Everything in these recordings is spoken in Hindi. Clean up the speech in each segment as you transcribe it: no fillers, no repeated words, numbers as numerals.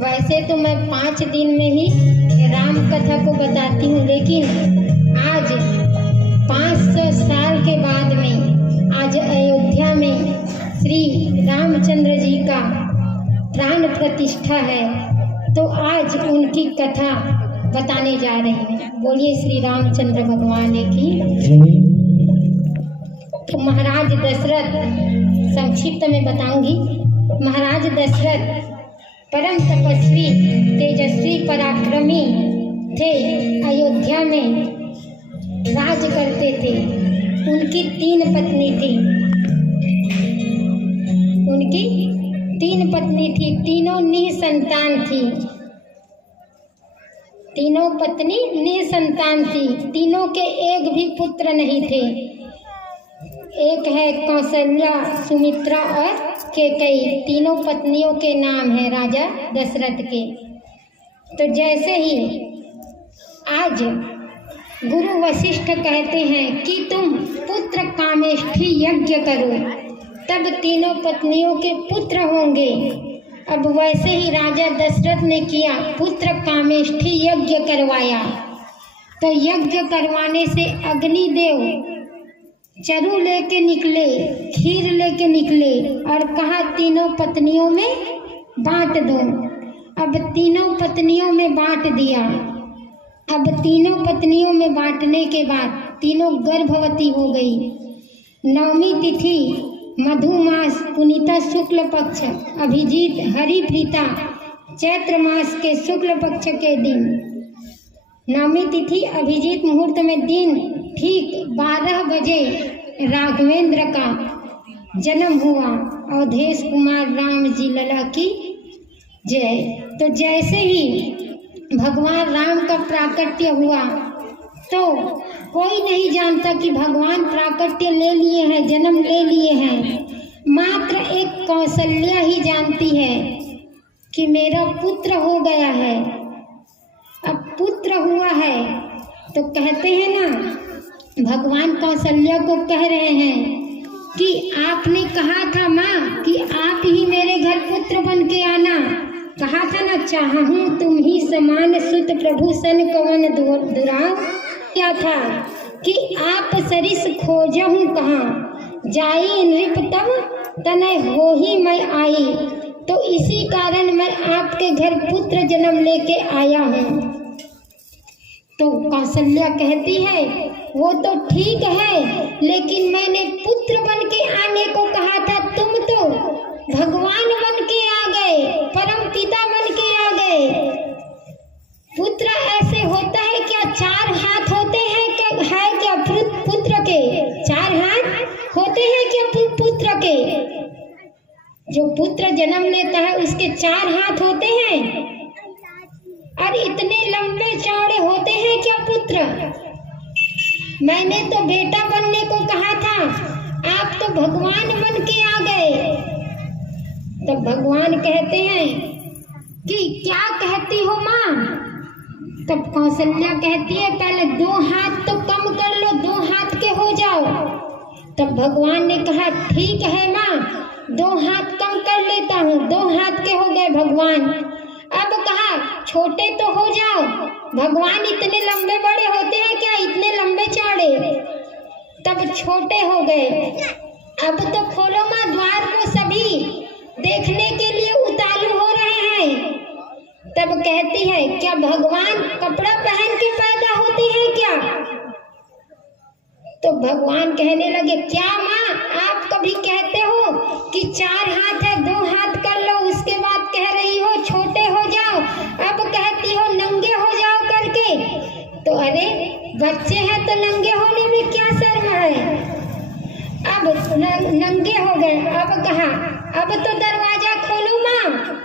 वैसे तो मैं 5 दिन में ही राम कथा को बताती हूँ, लेकिन आज 500 साल के बाद में आज अयोध्या में श्री रामचंद्र जी का प्राण प्रतिष्ठा है, तो आज उनकी कथा बताने जा रहे हैं। बोलिए श्री रामचंद्र भगवान की। तो महाराज दशरथ, संक्षिप्त में बताऊंगी। महाराज दशरथ परम तपस्वी, तेजस्वी, पराक्रमी थे। अयोध्या में राज करते थे। उनकी 3 पत्नी थी। उनकी 3 पत्नी थी, तीनों निसंतान थी। तीनों पत्नी निसंतान थी। तीनों के एक भी पुत्र नहीं थे। एक है कौशल्या, सुमित्रा और कैकेयी। तीनों पत्नियों के नाम है राजा दशरथ के। तो जैसे ही आज गुरु वशिष्ठ कहते हैं कि तुम पुत्र कामेष्ठी यज्ञ करो, तब तीनों पत्नियों के पुत्र होंगे। अब वैसे ही राजा दशरथ ने किया, पुत्र कामेष्ठी यज्ञ करवाया। तो यज्ञ करवाने से अग्निदेव चरु लेके निकले, खीर लेके निकले और कहा तीनों पत्नियों में बांट दो। अब तीनों पत्नियों में बांट दिया। अब तीनों पत्नियों में बांटने के बाद तीनों गर्भवती हो गई। 9वीं तिथि मधुमास पुनीता शुक्ल पक्ष, अभिजीत हरिप्रीता चैत्र मास के शुक्ल पक्ष के दिन 9वीं तिथि अभिजीत मुहूर्त में दिन ठीक 12 बजे राघवेंद्र का जन्म हुआ। अवधेश कुमार राम जी लला की जय। तो जैसे ही भगवान राम का प्राकट्य हुआ, तो कोई नहीं जानता कि भगवान प्राकट्य ले लिए हैं, जन्म ले लिए हैं। मात्र एक कौशल्या ही जानती है कि मेरा पुत्र हो गया है। अब पुत्र हुआ है तो कहते हैं ना, भगवान कौशल्या को कह रहे हैं कि आपने कहा था माँ कि आप ही मेरे घर पुत्र बन के आना। कहा था ना, चाहूँ तुम ही समान सुत प्रभु सन कवन दुराव। क्या था कि आप सरिस खोजहूँ कहाँ, जाई नृप तब तनय हो ही मैं आई, तो इसी कारण मैं आपके घर पुत्र जन्म लेके आया हूँ। तो कौशल्या कहती है वो तो ठीक है, लेकिन मैंने पुत्र बन के आने को कहा था, तुम तो भगवान बन के आ गए, परम पिता बन के आ गए। पुत्र ऐसे होता है क्या? 4 हाथ होते हैं क्या? है क्या पुत्र के 4 हाथ होते हैं क्या पुत्र के? जो पुत्र जन्म लेता है उसके 4 हाथ होते हैं, और इतने लंबे चौड़े होते हैं क्या पुत्र? मैंने तो बेटा बनने को कहा था, आप तो भगवान बन के आ गए। तब भगवान कहते हैं कि क्या कहती हो माँ? तब कौशल्या कहती है पहले 2 हाथ तो कम कर लो, 2 हाथ के हो जाओ। तब भगवान ने कहा ठीक है माँ, 2 हाथ कम कर लेता हूँ, 2 हाथ के हो गए भगवान। अब कहा छोटे तो हो जाओ, भगवान इतने लंबे बड़े होते हैं क्या, इतने लंबे चौड़े? तब छोटे हो गए। अब तो खोलो माँ द्वार को, सभी देखने के लिए उतारू हो रहे हैं। तब कहती है क्या भगवान कपड़ा पहन के पैदा होते हैं क्या? तो भगवान कहने लगे क्या माँ, आप कभी कहते हो कि 4 हाथ है 2 हाथ कर लो, उसके बाद कह रही हो छोटे हो जाओ, अब कहती हो नंगे हो जाओ करके। तो अरे बच्चे हैं तो नंगे होने में क्या शर्म है? अब नंगे हो गए। अब कहा अब तो दरवाजा खोलो माँ।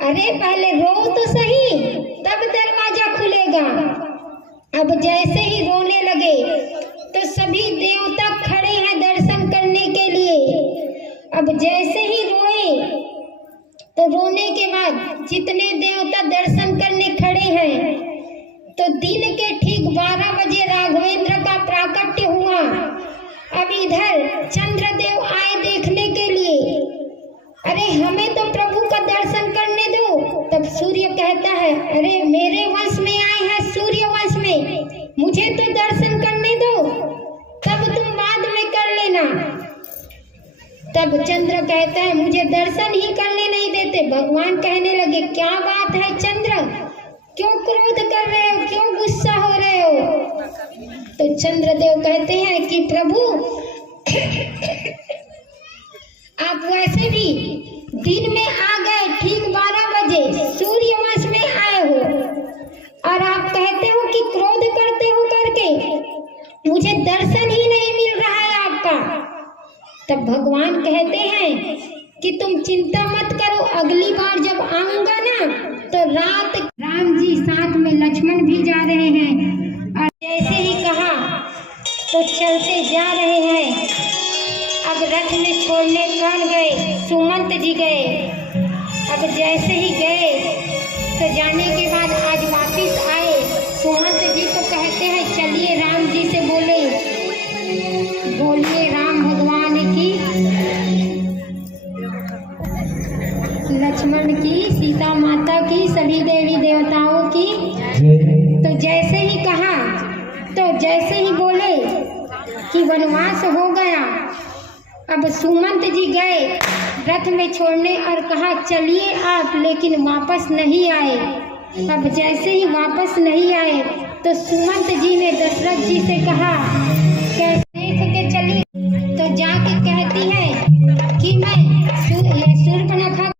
अरे पहले रो तो सही, तब दरवाजा खुलेगा। अब जैसे ही रोने लगे तो सभी देवता खड़े हैं दर्शन करने के लिए। अब जैसे ही रोए तो रोने के बाद जितने देवता दर्शन करने खड़े हैं, तो दिन के ठीक 12 बजे राघवेंद्र का प्राकट्य हुआ। अब इधर चंद्रदेव आए देखने के लिए, अरे हमें तो प्रभु का दर्शन करने दो। तब सूर्य कहता है अरे मेरे वंश में आए हैं, सूर्य वंश में, मुझे तो दर्शन करने दो, तब तुम बाद में कर लेना। तब चंद्र कहता है मुझे दर्शन ही करने नहीं देते। भगवान कहने लगे क्या बात है चंद्र, क्यों क्रोध कर रहे हो, क्यों गुस्सा हो रहे हो? तो चंद्रदेव कहते हैं कि प्रभु आप वैसे भी दिन में आ गए ठीक 12 बजे, सूर्य वंश में आए हो, और आप कहते हो कि क्रोध करते हो करके, मुझे दर्शन ही नहीं मिल रहा है आपका। तब भगवान कहते हैं कि तुम चिंता मत करो, अगली बार जब आऊंगा ना तो रात राम जी साथ में लक्ष्मण भी जा रहे हैं। और जैसे ही कहा तो चलते जा रहे हैं। अब रथ में छोड़ने कौन गए? सुमंत जी गए। अब जैसे ही गए तो जाने के बाद आज वापिस आए। सुमंत जी तो कहते हैं चलिए राम जी से बोलिए राम भगवान की, लक्ष्मण की, सीता माता की, सभी देवी देवताओं की। तो जैसे ही कहा तो जैसे ही बोले कि वनवास हो गया। अब सुमंत जी गए रथ में छोड़ने और कहा चलिए आप, लेकिन वापस नहीं आए। अब जैसे ही वापस नहीं आए तो सुमंत जी ने दशरथ जी से कहा कैसे देख के चली? तो जाके कहती है कि मैं शूर्पणखा,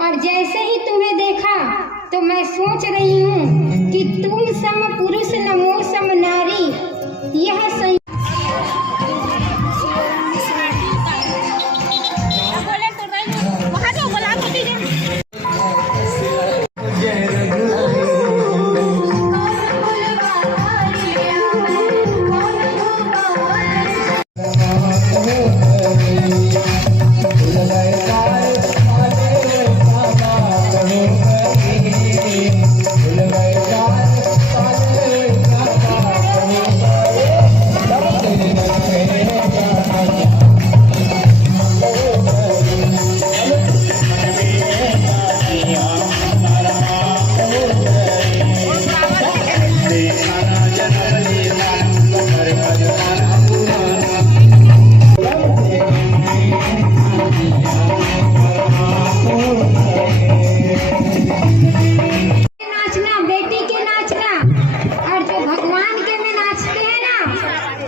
और जैसे ही तुम्हें देखा तो मैं सोच रही हूँ कि तुम सम पुरुष नमो सम नारी, यह सही Bye.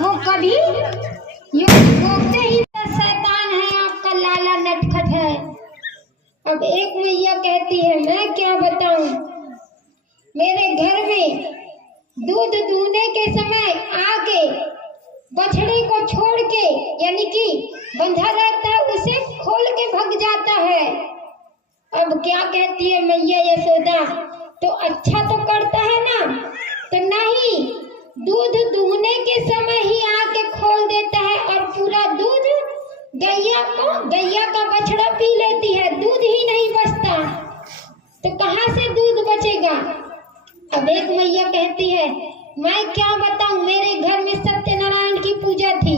देखो कभी यूं बोलते ही तो शैतान है आपका लाला नटखट है। अब एक मैया कहती है मैं क्या बताऊं, मेरे घर में दूध दूहने के समय आके बछड़े को छोड़ के यानी कि बंधा रहता है उसे खोल के भग जाता है। अब क्या कहती है मैया यशोदा, तो अच्छा तो करता है ना, तो नहीं, दूध दूहने के समय ही आके खोल देता है और पूरा दूध गैया का बछड़ा पी लेती है, दूध ही नहीं बचता, तो कहाँ से दूध बचेगा। अब एक मैया कहती है मैं क्या बताऊं, मेरे घर में सत्यनारायण की पूजा थी।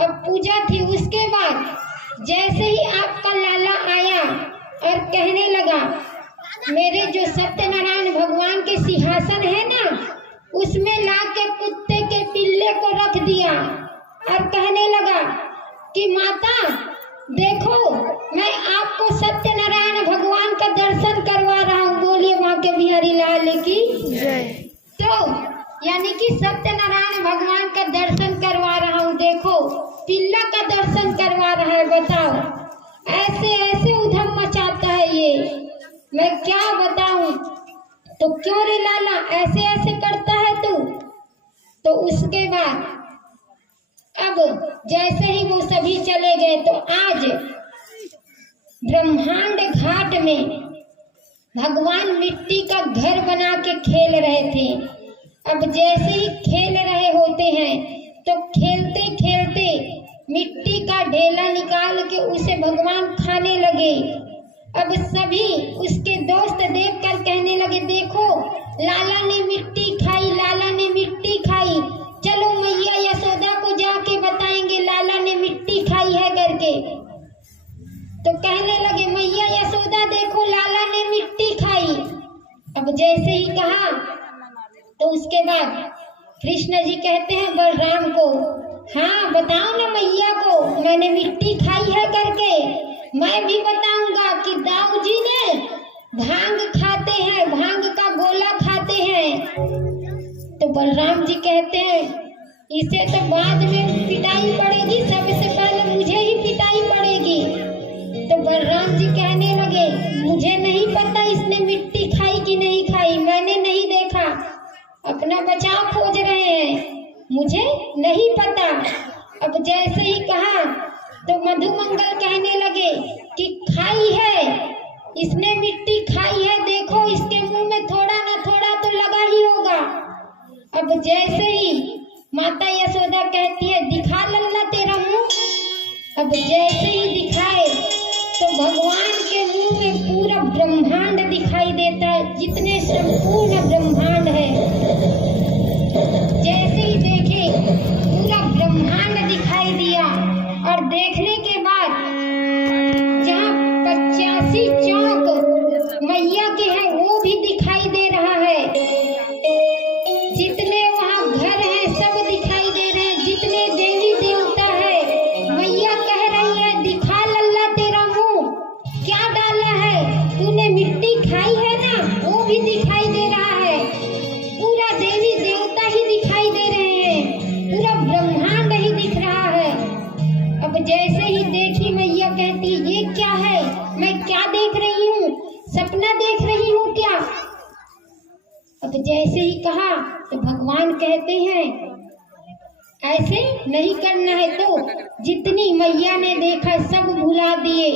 अब पूजा थी, उसके बाद जैसे ही आपका लाला आया और कहने लगा मेरे जो सत्यनारायण भगवान के सिंहासन है ना उसमें लाके कुत्ते के पिल्ले को रख दिया और कहने लगा कि माता देखो मैं आपको सत्यनारायण भगवान का दर्शन करवा रहा हूँ। बोलिए माँ के बिहारी लाल की जय। तो यानी कि सत्यनारायण भगवान का दर्शन करवा रहा हूँ, देखो पिल्ला का दर्शन करवा रहा है। बताओ ऐसे ऐसे उधम मचाता है ये, मैं क्या बताऊं। तो क्यों रे लाला ऐसे ऐसे करता है तू। तो उसके बाद अब जैसे ही वो सभी चले गए तो आज ब्रह्मांड घाट में भगवान मिट्टी का घर बना के खेल रहे थे। अब जैसे ही खेल रहे होते हैं तो खेलते खेलते मिट्टी का ढेला निकाल के उसे भगवान खाने लगे। अब सभी उसके दोस्त देखकर कहने लगे देखो लाला ने मिट्टी खाई, लाला ने मिट्टी खाई, चलो मैया यशोदा को जाके बताएंगे लाला ने मिट्टी खाई है करके। तो कहने लगे मैया यशोदा देखो लाला ने मिट्टी खाई। अब जैसे ही कहा तो उसके बाद कृष्ण जी कहते हैं बलराम को, हाँ बताओ ना मैया को मैंने मिट्टी खाई है करके। मैं भी बताऊंगा कि दाऊ जी ने भांग खाते हैं, भांग का गोला खाते हैं। तो बलराम जी कहते हैं इसे तो बाद में पिटाई पड़ेगी, सबसे पहले मुझे ही पिटाई पड़ेगी। तो बलराम जी कहने लगे मुझे नहीं पता इसने मिट्टी खाई कि नहीं खाई, मैंने नहीं देखा, अपना बचाव खोज रहे हैं, मुझे नहीं पता। अब जैसे ही कहा तो मधुमंगल कहने लगे कि खाई है, इसने मिट्टी खाई है, देखो इसके मुंह में थोड़ा ना थोड़ा तो लगा ही होगा। अब जैसे ही माता यशोदा कहती है दिखा लल्ला तेरा मुंह। अब जैसे ही दिखाए तो भगवान के मुंह में पूरा ब्रह्मांड दिखाई देता है, जितने संपूर्ण ब्रह्मांड है। जैसे ही देखे पूरा ब्रह्मांड दिखाई दिया और देखने के बाद जहाँ 85 चौक मैया के हैं वो भी दिखाई दे रहा है, जितने वहाँ घर हैं सब दिखाई दे रहे हैं, जितने देवी देवता है। मैया कह रही है दिखा लल्ला तेरा मुंह, क्या डाला है तूने, मिट्टी खाई है ना, वो भी दिखाई दे रहा है। पूरा देवी देवता ही दिखाई दे रहे हैं, पूरा ब्रह्मांड ही दिख रहा है। अब जैसे ही देखी मैया कहती ये क्या है, मैं क्या देख रही हूँ, सपना देख रही हूँ क्या। अब जैसे ही कहा तो भगवान कहते हैं ऐसे नहीं करना है, तो जितनी मैया ने देखा सब भुला दिए।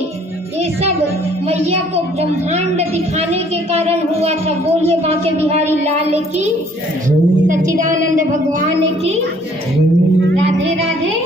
ये सब मैया को ब्रह्मांड दिखाने के कारण हुआ था। बोलिए बांके बिहारी लाल की, सच्चिदानंद भगवान की, राधे राधे।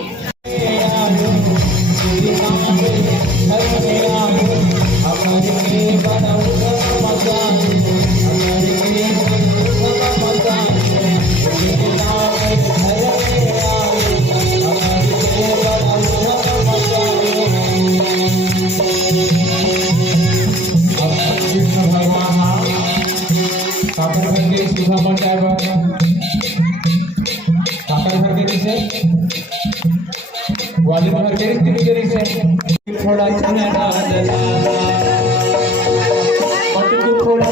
वाली भर के थोड़ा थोड़ा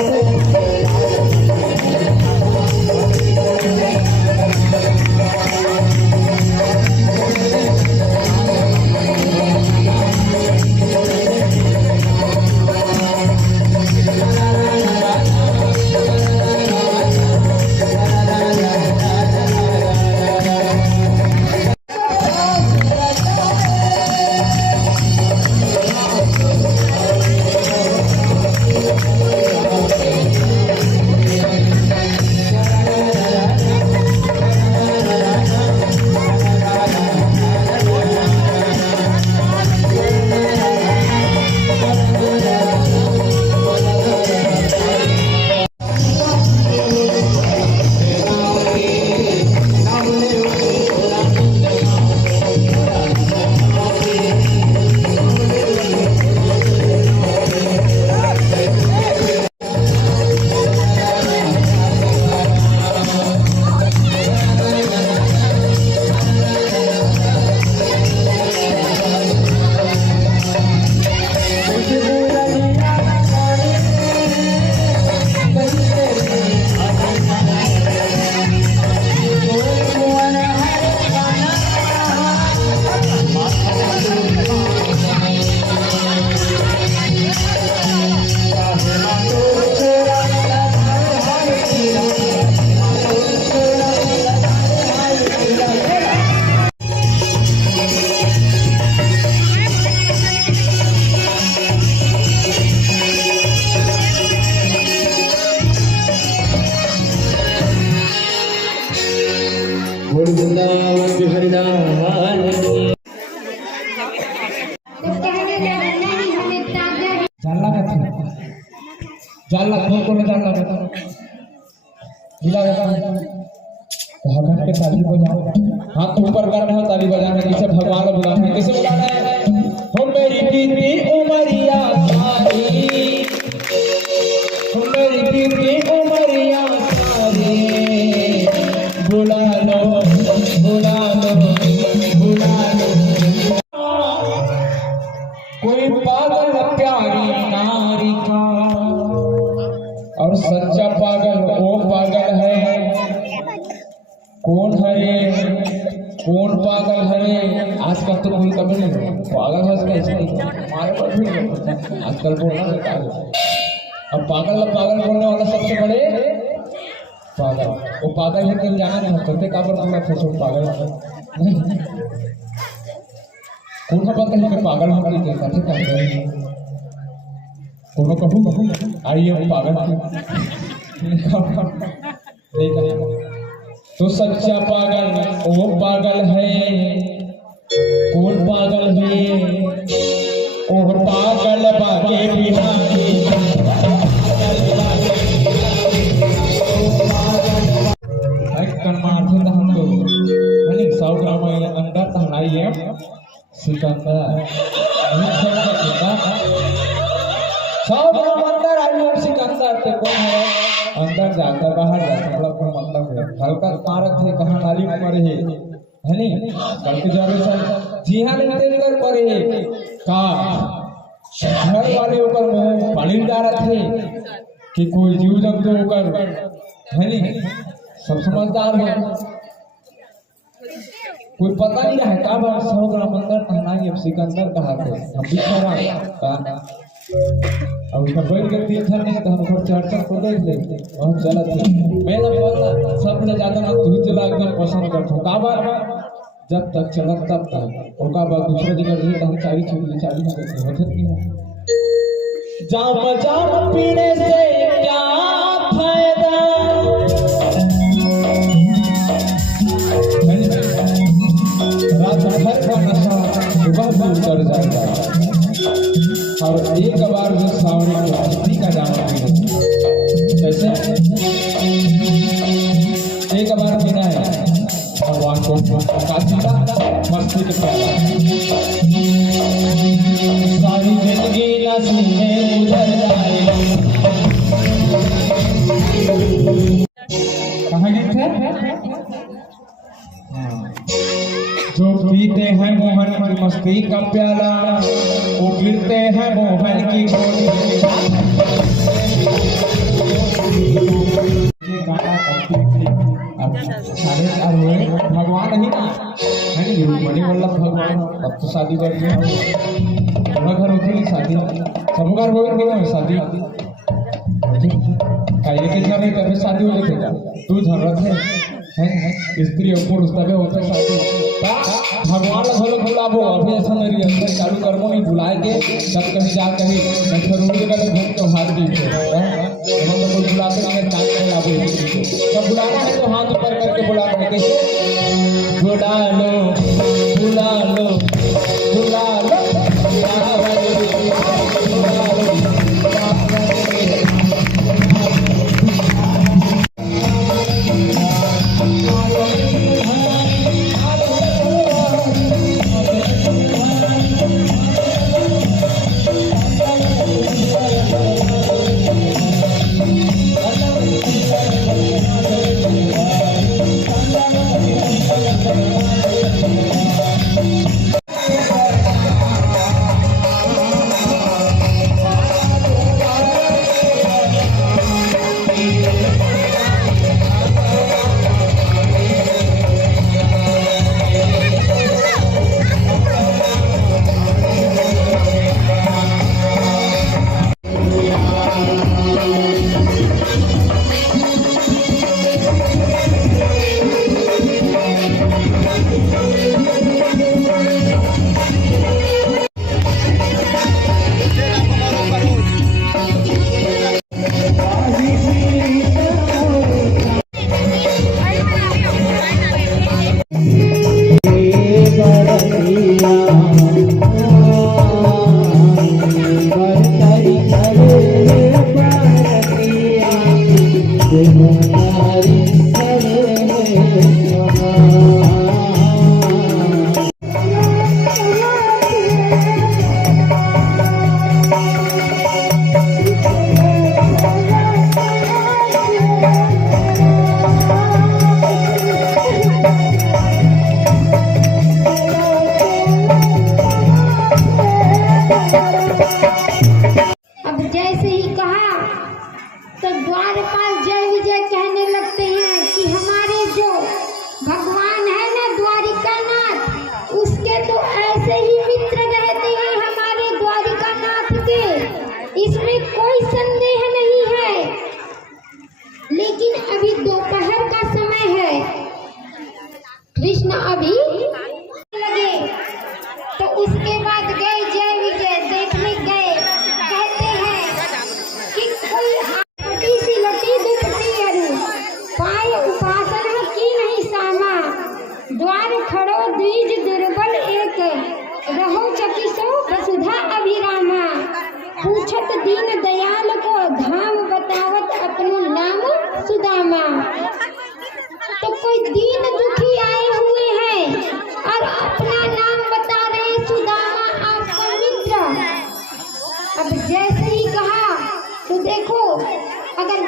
बन के। तो कहने लगा नहीं हमें ताजा ही जानला का था जानला को जानला का मिला गया भगवान के ताली बजाओ हाथ ऊपर करना है ताली बजाना जैसे भगवान को बुलाना है कैसे बुलाना है हो मेरी बीती उमरिया सारी हो मेरी बीती उमरिया सारी बुला लो बुला लो बुला लो कोई पागल प्यारी नारी का और सच्चा पागल वो पागल है कौन है कौन पागल है आजकल तो कोई कभी नहीं पागल है हमारे पास भी आजकल बोलना नहीं पागल अब पागल बोलने वाला सबसे बड़े पागल वो पागल है कहीं जाना नहीं करते काबर बोलना था पागल कौन पता है कि पागल हमारी के साथ क्या कोनो कहूँ आइए पागल तो सच्चा पागल वो पागल है कौन पागल है वो पागल बाके बिना कर्मार्थ हम तो है 100 ग्राम अंदर तहनाई है सिकंदर 100 ग्राम अंदर आई है सिकंदर ते कौन है अंदर जाकर बाहर जाकर मतलब कोई मतलब है हल्का मारक है कहाँ नाली पड़े है नहीं कल के जावे सर जी हाँ नहीं तेरे पड़े है का घर वाले ऊपर मुंह पानी डाल रहे थे कि कोई जीव जंतु ऊपर है नहीं सब समझदार है कोई पता नहीं है का बार 100 ग्राम अंदर तहनाई अब सिकंदर कहा थे हम भी खरा अब उसका बैठ के 3 दिन नहीं तो हम घर चर्चा को देख ले और चला थे मैं जब बोलता सबसे ज्यादा ना तू चला एकदम पसंद करता का बार जब तक चलत तब तक और का बाद दूसरे जगह रही तो हम चारी होता नहीं जाम जाम पीने से क्या फायदा रात भर का नशा सुबह भी उतर जाएगा और एक बार जो सावरी मस्ती का जाना कैसे एक बार पीना है भगवान को काशी का मस्ती के पहला सारी जिंदगी नशे में उधर जाएगी कहाँ गए थे जो पीते हैं मोहन की मस्ती का प्याला वो गिरते हैं मोहन की गोली भगवान नहीं ना है मणि वल्लभ भगवान अब तो शादी कर दिया घर होती शादी सब घर हो शादी के घर कभी शादी हो देखेगा तू जरूरत है स्त्री और पुरुष तबे होते शादी भगवान भलो बुलाबो अभी ऐसा मेरी अंदर चालू कर्मों में बुलाए के जब कहीं जा कहीं जरूर जगह घूम के हाथ दी हम लोग बुलाते हैं नाच कर लाबो जब बुलाना है तो हाथ ऊपर करके बुलाना है कैसे बुला लो बुला लो बुला लो सो वसुधा अभिरामा, पूछत दीन दयाल को धाम बतावत अपनो नाम सुदामा। तो कोई दीन दुखी आए हुए हैं और अपना नाम बता रहे सुदामा आपका मित्र। अब जैसे ही कहा तो देखो, अगर